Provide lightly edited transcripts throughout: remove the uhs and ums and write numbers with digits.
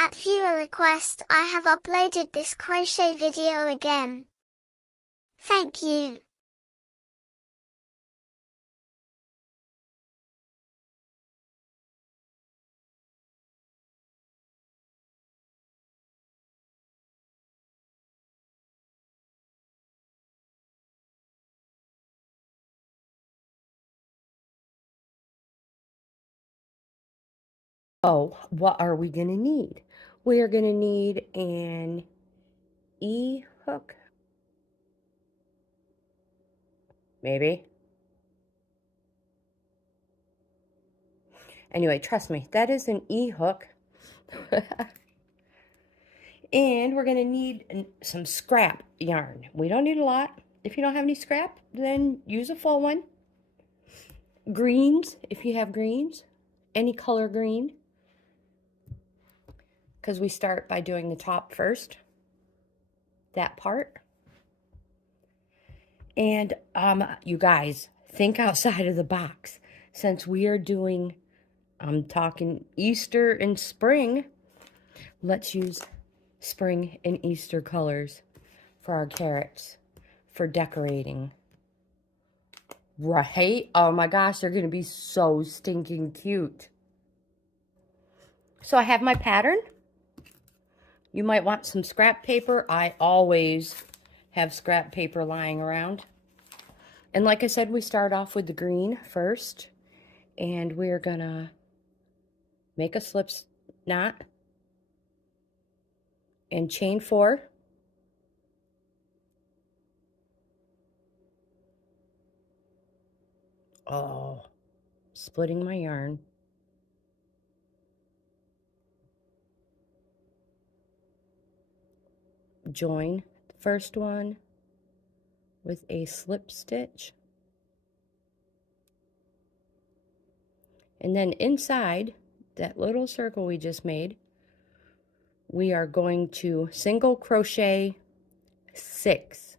At viewer request, I have uploaded this crochet video again. Thank you. Oh, what are we going to need? We are going to need an E-hook. Maybe. Anyway, trust me, that is an E-hook. And we're going to need some scrap yarn. We don't need a lot. If you don't have any scrap, then use a full one. Greens, if you have greens. Any color green. Because we start by doing the top first. That part. And you guys, think outside of the box. Since we are doing, I'm talking Easter and spring, let's use spring and Easter colors for our carrots for decorating. Right? Oh my gosh, they're going to be so stinking cute. So I have my pattern. You might want some scrap paper. I always have scrap paper lying around. And like I said, we start off with the green first. And we're going to make a slip knot and chain 4. Oh, splitting my yarn. Join the first one with a slip stitch. And then inside that little circle we just made, we are going to single crochet 6.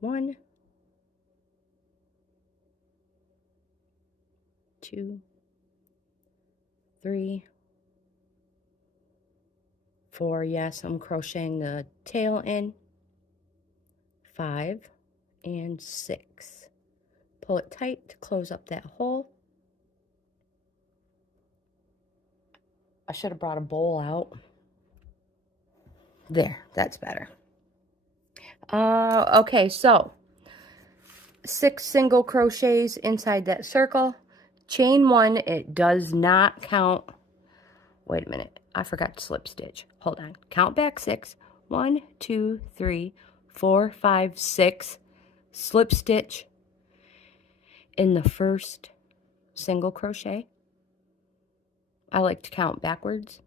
1, 2, 3, 4. Yes, I'm crocheting the tail in. 5 and 6. Pull it tight to close up that hole. I should have brought a bowl out. There, that's better. Okay, so 6 single crochets inside that circle. Chain 1, it does not count. Wait a minute, I forgot to slip stitch. Hold on, count back 6. 1, 2, 3, 4, 5, 6. Slip stitch in the first single crochet. I like to count backwards.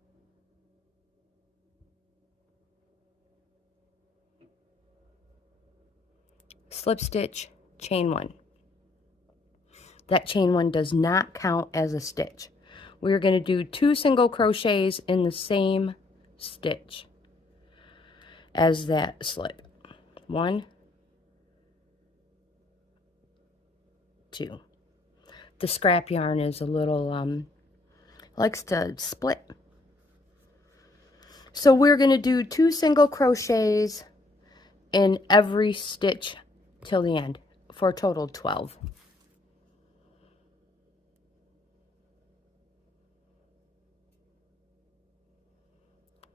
Slip stitch, chain 1. That chain 1 does not count as a stitch. We're going to do 2 single crochets in the same stitch as that slip. 1, 2. The scrap yarn is a little, likes to split. So we're going to do 2 single crochets in every stitch till the end for a total of 12.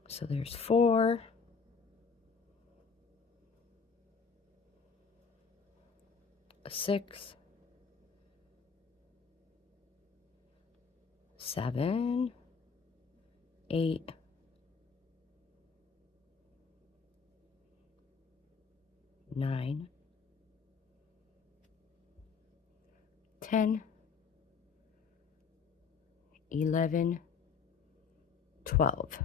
So there's 4. 6, 7, 8, 9, 10, 11, 12.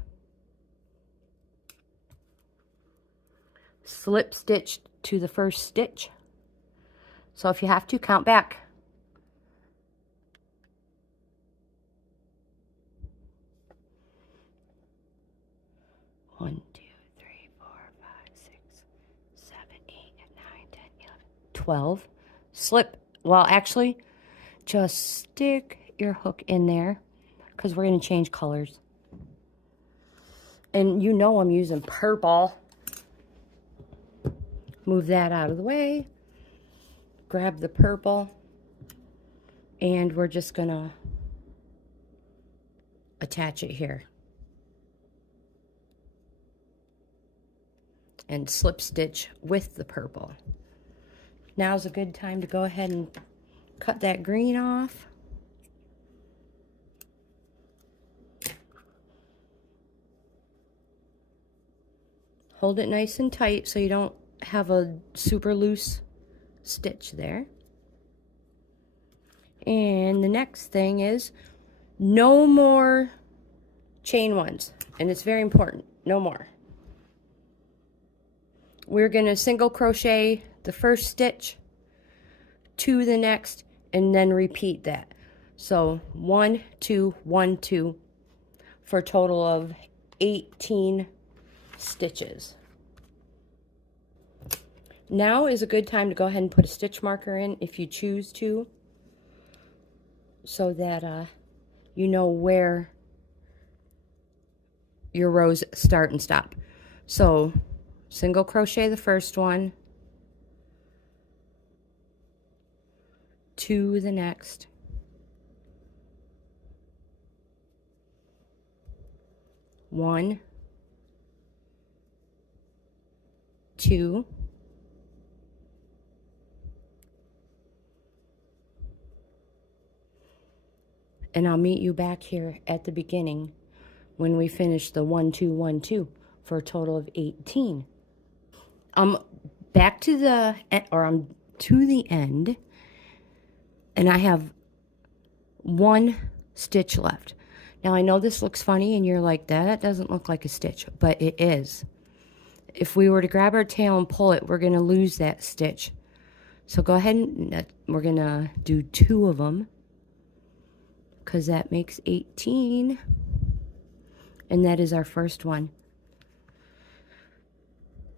Slip stitch to the first stitch. So if you have to, count back. 1, 2, 3, 4, 5, 6, 7, 8, 9, 10, 11, 12. Slip, well actually, just stick your hook in there because we're going to change colors. And you know I'm using purple. Move that out of the way. Grab the purple. And we're just going to attach it here. And slip stitch with the purple. Now's a good time to go ahead and cut that green off. Hold it nice and tight so you don't have a super loose stitch there. And the next thing is no more chain ones. And it's very important, no more. We're going to single crochet the first stitch to the next and then repeat that. So 1, 2, 1, 2 for a total of 18 stitches. Now is a good time to go ahead and put a stitch marker in if you choose to, so that you know where your rows start and stop. So single crochet the first one, to the next, one, two, and I'll meet you back here at the beginning when we finish the 1, 2, 1, 2 for a total of 18. I'm back to the, or I'm to the end, and I have one stitch left. Now I know this looks funny and you're like, that doesn't look like a stitch, but it is. If we were to grab our tail and pull it, we're going to lose that stitch. So go ahead and we're going to do 2 of them, because that makes 18. And that is our first one.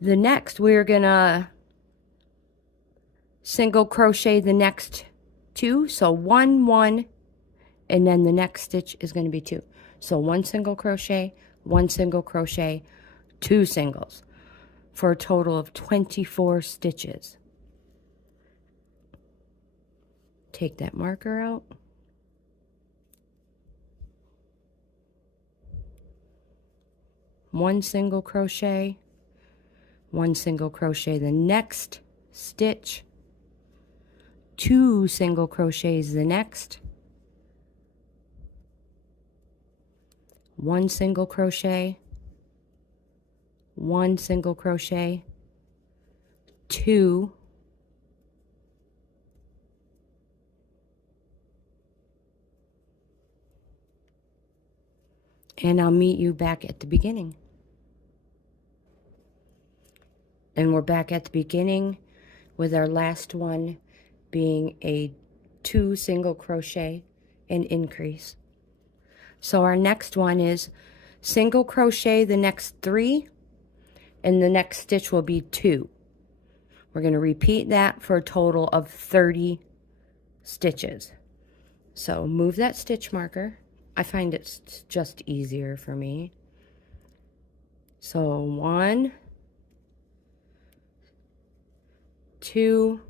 The next, we're going to single crochet the next 2. So 1, 1, and then the next stitch is going to be 2. So 1 single crochet, 1 single crochet, 2 singles, for a total of 24 stitches. Take that marker out. One single crochet, 1 single crochet the next stitch, 2 single crochets the next, 1 single crochet, 1 single crochet, 2, and I'll meet you back at the beginning. And we're back at the beginning with our last one being a 2 single crochet and increase. So our next one is single crochet the next 3, and the next stitch will be 2. We're going to repeat that for a total of 30 stitches. So move that stitch marker. I find it's just easier for me. So 1, 2,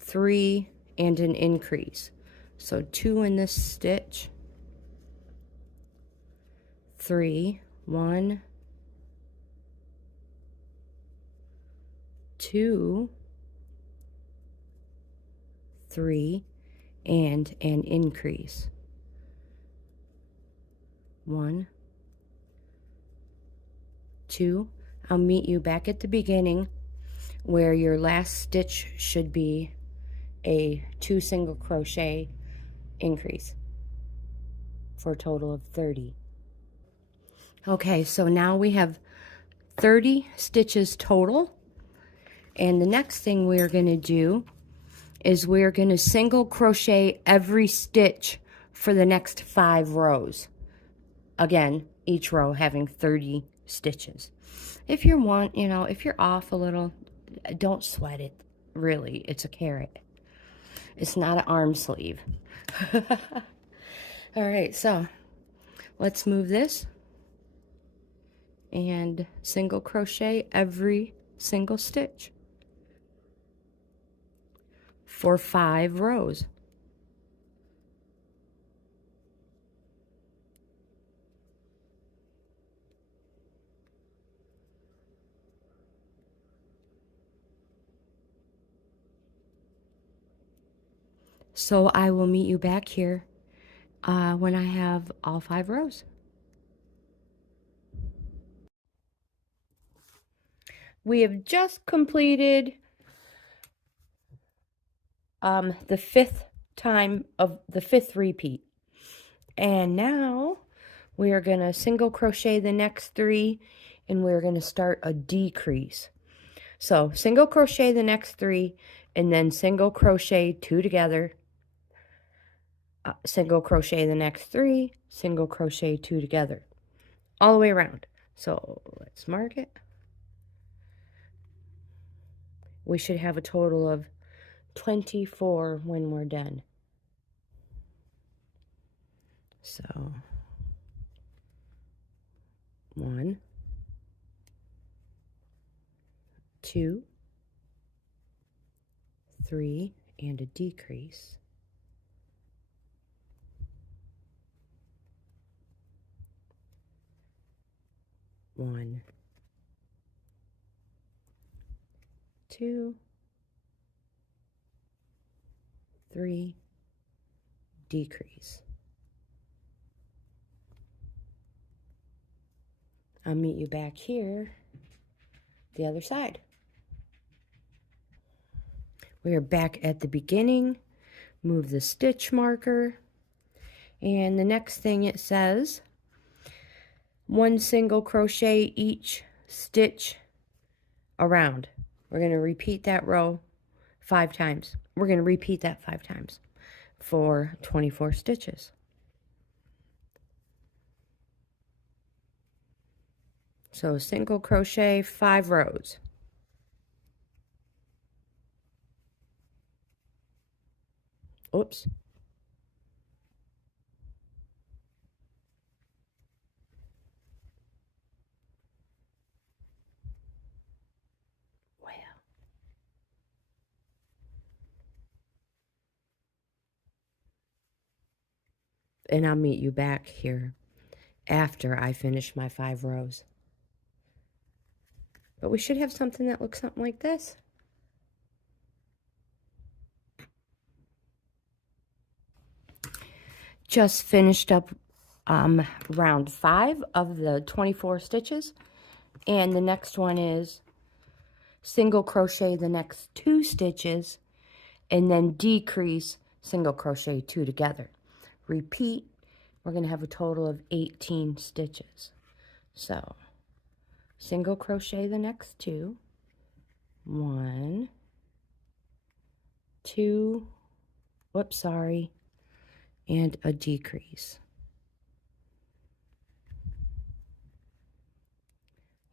3, and an increase. So 2 in this stitch, 3, 1, 2, 3, and an increase. 1, 2. I'll meet you back at the beginning where your last stitch should be a 2 single crochet increase for a total of 30. Okay, so now we have 30 stitches total, and the next thing we're going to do is we're going to single crochet every stitch for the next 5 rows. Again, each row having 30 stitches. If you want, if you're off a little, don't sweat it. Really, it's a carrot. It's not an arm sleeve. All right, so let's move this and single crochet every single stitch for 5 rows. So I will meet you back here when I have all 5 rows. We have just completed the 5th time of the 5th repeat. And now we are going to single crochet the next 3 and we're going to start a decrease. So single crochet the next 3 and then single crochet 2 together. Single crochet the next 3, single crochet 2 together, all the way around. So let's mark it. We should have a total of 24 when we're done. So 1, 2, 3, and a decrease. 1, 2, 3, decrease. I'll meet you back here, the other side. We are back at the beginning. Move the stitch marker. And the next thing it says, 1 single crochet each stitch around. We're going to repeat that row 5 times. We're going to repeat that 5 times for 24 stitches. So single crochet 5 rows. Oops. Wow. And I'll meet you back here after I finish my 5 rows. But we should have something that looks something like this. Just finished up round 5 of the 24 stitches, and the next one is single crochet the next 2 stitches and then decrease, single crochet 2 together. Repeat. We're going to have a total of 18 stitches. So single crochet the next 2, 1, 2, whoops, sorry, and a decrease.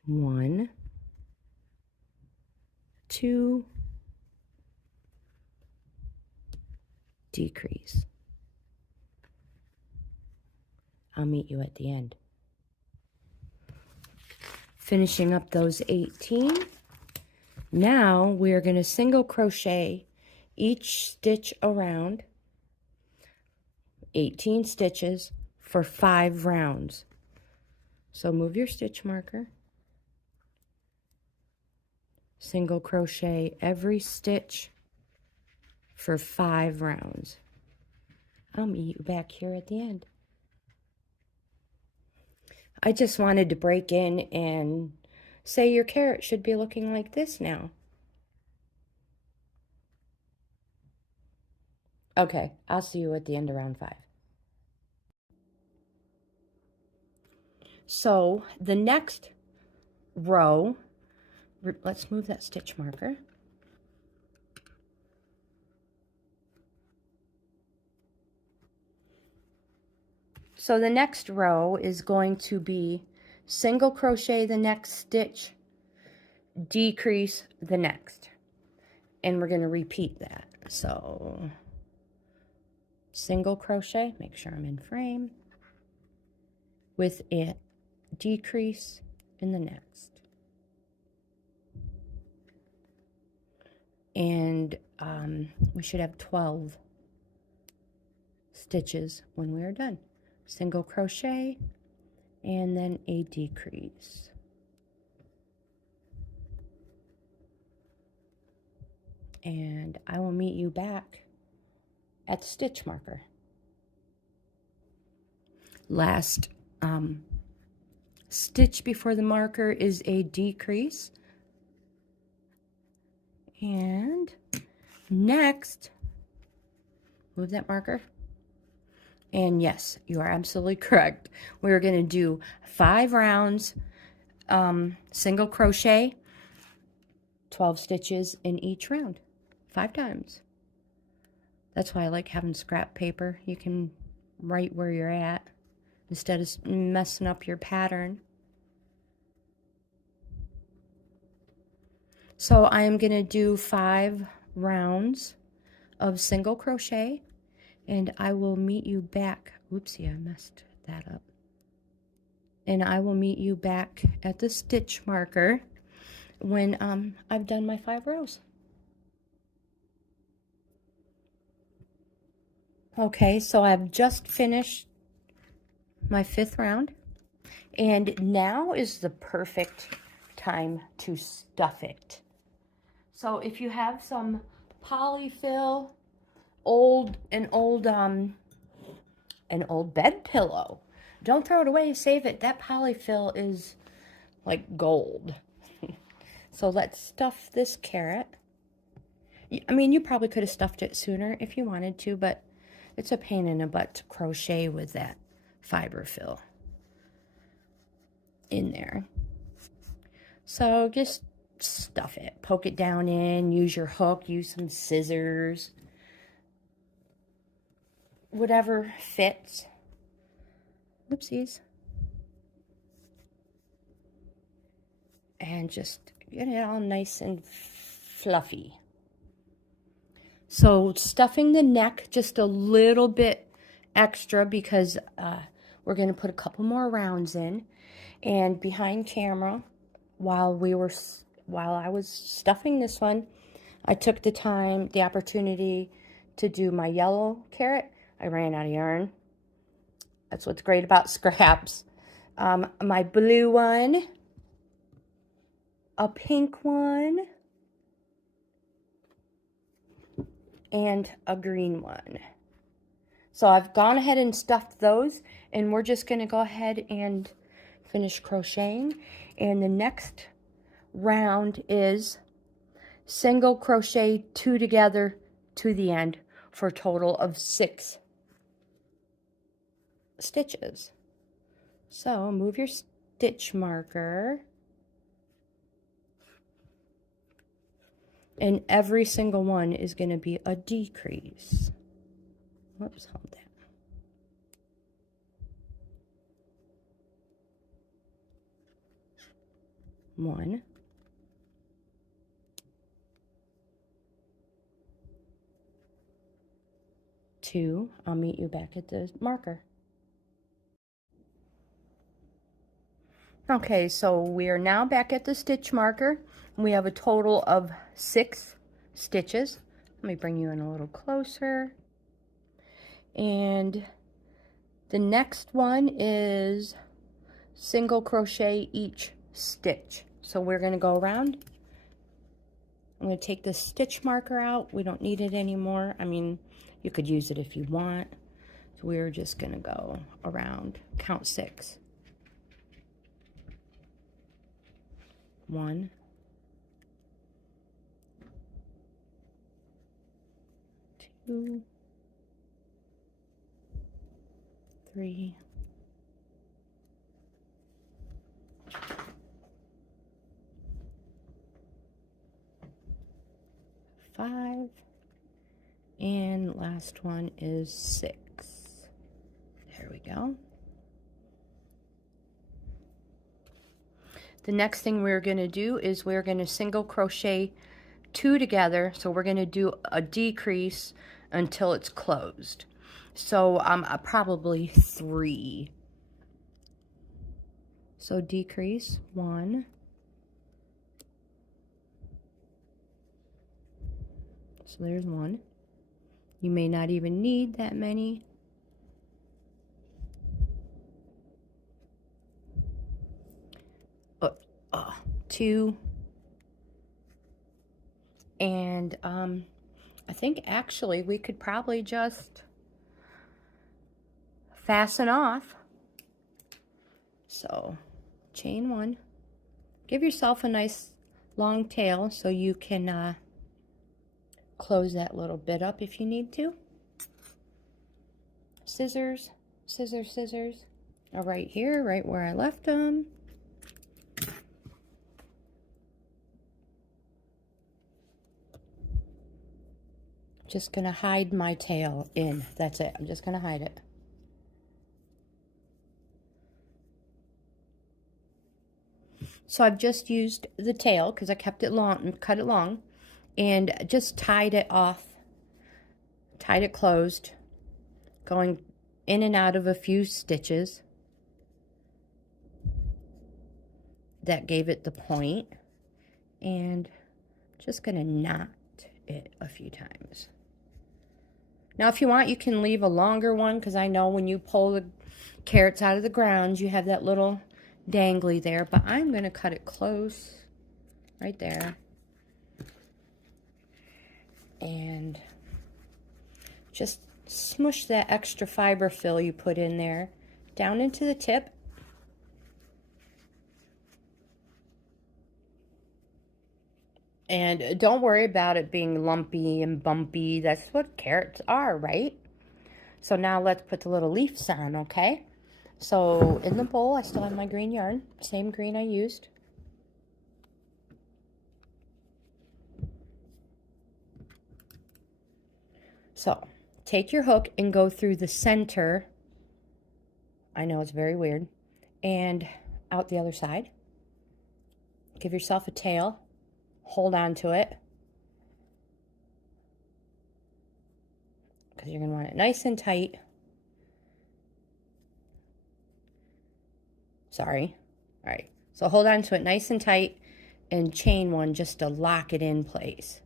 1, 2, decrease. I'll meet you at the end. Finishing up those 18. Now we're going to single crochet each stitch around, 18 stitches for 5 rounds. So move your stitch marker. Single crochet every stitch for 5 rounds. I'll meet you back here at the end. I just wanted to break in and say your carrot should be looking like this now. Okay, I'll see you at the end of round 5. So the next row, let's move that stitch marker. So the next row is going to be single crochet the next stitch, decrease the next. And we're going to repeat that. So single crochet, make sure I'm in frame, with a decrease in the next. And we should have 12 stitches when we are done. Single crochet and then a decrease. And I will meet you back at the stitch marker. Last stitch before the marker is a decrease. And next, move that marker. And yes, you are absolutely correct. We're going to do 5 rounds, single crochet, 12 stitches in each round, 5 times. That's why I like having scrap paper. You can write where you're at instead of messing up your pattern. So I am going to do 5 rounds of single crochet, and I will meet you back. Oopsie, I messed that up. And I will meet you back at the stitch marker when I've done my 5 rows. Okay, so I've just finished my 5th round, and now is the perfect time to stuff it. So if you have some polyfill, an old bed pillow, don't throw it away, save it. That polyfill is like gold. So let's stuff this carrot. I mean, you probably could have stuffed it sooner if you wanted to, but it's a pain in the butt to crochet with that fiber fill in there. So just stuff it, poke it down in, use your hook, use some scissors, whatever fits. Whoopsies. And just get it all nice and fluffy. So stuffing the neck just a little bit extra because we're going to put a couple more rounds in. And behind camera, while I was stuffing this one, I took the opportunity to do my yellow carrot. I ran out of yarn. That's what's great about scraps. My blue one, a pink one, and a green one. So I've gone ahead and stuffed those, and we're just going to go ahead and finish crocheting. And the next round is single crochet 2 together to the end for a total of 6 stitches. So move your stitch marker, and every single one is going to be a decrease. Whoops, hold that. One, two. I'll meet you back at the marker. Okay, so we are now back at the stitch marker. We have a total of 6 stitches. Let me bring you in a little closer. And the next one is single crochet each stitch. So we're going to go around. I'm going to take the stitch marker out. We don't need it anymore. I mean, you could use it if you want. So we're just going to go around, count 6. 1, 2, 3, 5, and last one is 6. There we go. The next thing we're going to do is we're going to single crochet 2 together. So we're going to do a decrease until it's closed. So probably 3. So decrease 1. So there's 1. You may not even need that many. Oh, 2. And I think actually we could probably just fasten off. So chain 1. Give yourself a nice long tail so you can close that little bit up if you need to. Scissors, scissors, scissors are right here, right where I left them. Just gonna hide my tail in. That's it. I'm just gonna hide it. So I've just used the tail because I kept it long and cut it long, and just tied it off, tied it closed, going in and out of a few stitches. That gave it the point, and just gonna knot it a few times. Now if you want, you can leave a longer one, because I know when you pull the carrots out of the ground, you have that little dangly there, but I'm going to cut it close right there and just smush that extra fiber fill you put in there down into the tip. And don't worry about it being lumpy and bumpy. That's what carrots are, right? So now let's put the little leaves on, okay? So in the bowl, I still have my green yarn, same green I used. So take your hook and go through the center. I know it's very weird. And out the other side. Give yourself a tail. Hold on to it. Because you're going to want it nice and tight. Sorry. All right. So hold on to it nice and tight and chain 1 just to lock it in place.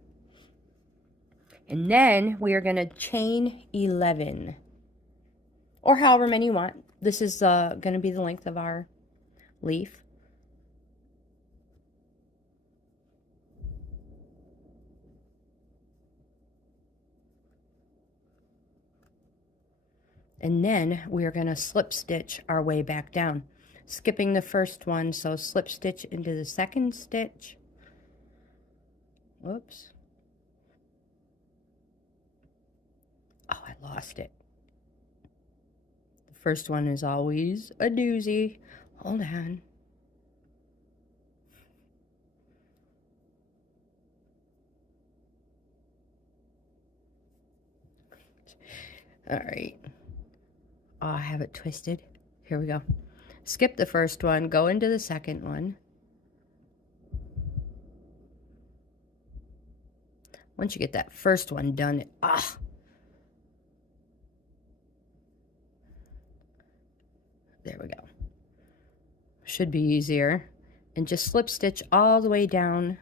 And then we are going to chain 11. Or however many you want. This is going to be the length of our leaf. And then we are going to slip stitch our way back down. Skipping the first one, so slip stitch into the second stitch. Whoops. Oh, I lost it. The first one is always a doozy. Hold on. All right. Oh, I have it twisted. Here we go. Skip the first one, go into the second one. Once you get that first one done, there we go. Should be easier. And just slip stitch all the way down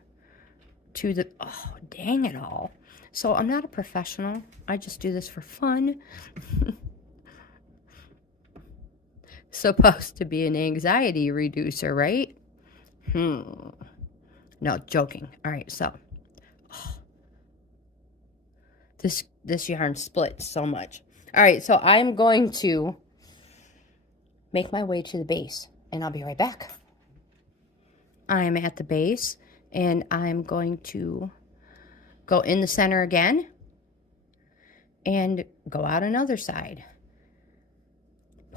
to the, oh, dang it all. So I'm not a professional. I just do this for fun. Supposed to be an anxiety reducer, right? No, joking. All right, so this yarn splits so much. All right, so I'm going to make my way to the base, and I'll be right back. I'm at the base, and I'm going to go in the center again and go out another side.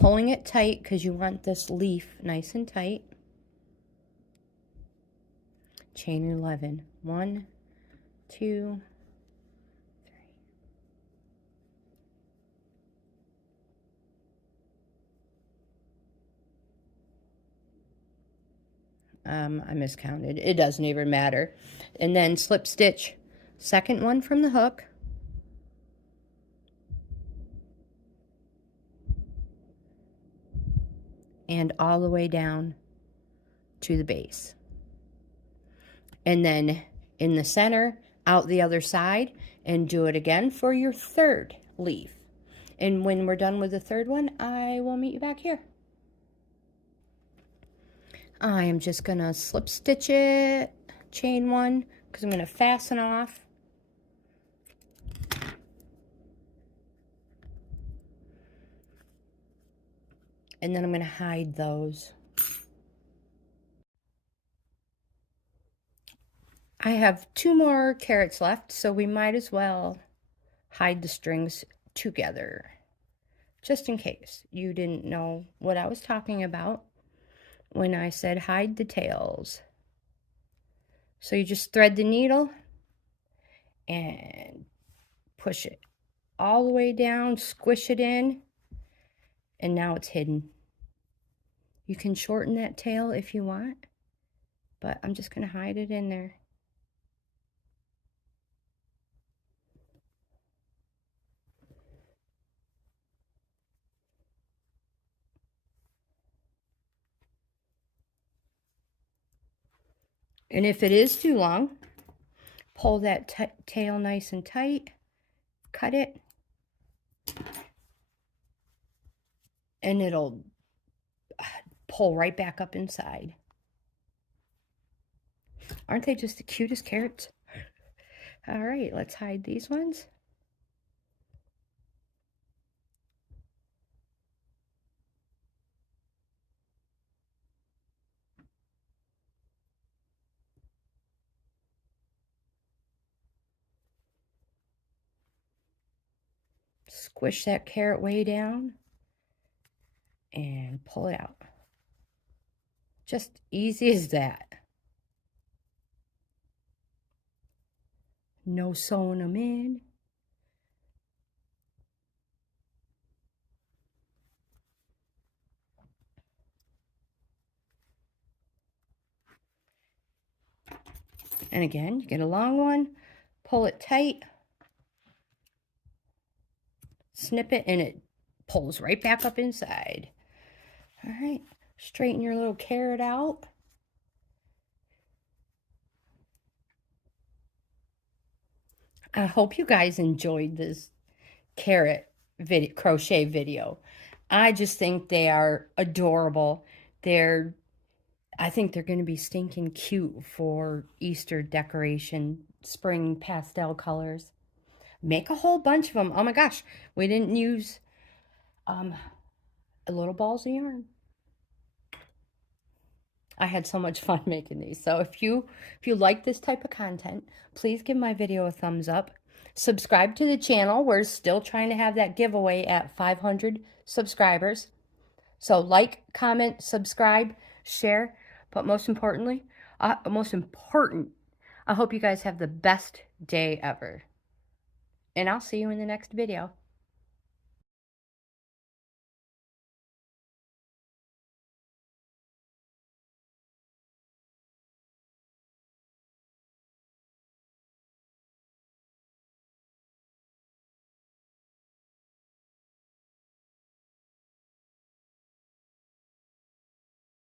Pulling it tight because you want this leaf nice and tight. Chain 11. 1, 2, 3. I miscounted. It doesn't even matter. And then slip stitch second one from the hook. and all the way down to the base. And then in the center, out the other side, and do it again for your third leaf. And when we're done with the third one, I will meet you back here. I am just gonna slip stitch it, chain one, because I'm gonna fasten off. And then I'm gonna hide those. I have 2 more carrots left, so we might as well hide the strings together, just in case you didn't know what I was talking about when I said hide the tails. So you just thread the needle and push it all the way down, squish it in, and now it's hidden. You can shorten that tail if you want, but I'm just going to hide it in there. And if it is too long, pull that tail nice and tight, cut it, and it'll pull right back up inside. Aren't they just the cutest carrots? All right, let's hide these ones. Squish that carrot way down and pull it out. Just easy as that. No sewing them in. And again, you get a long one, pull it tight, snip it, and it pulls right back up inside. All right, straighten your little carrot out. I hope you guys enjoyed this carrot crochet video. I just think they are adorable. I think they're going to be stinking cute for Easter decoration, spring pastel colors. Make a whole bunch of them. Oh my gosh, we didn't use little balls of yarn. I had so much fun making these. So if you like this type of content, please give my video a thumbs up. Subscribe to the channel. We're still trying to have that giveaway at 500 subscribers. So like, comment, subscribe, share. But most important, I hope you guys have the best day ever. And I'll see you in the next video.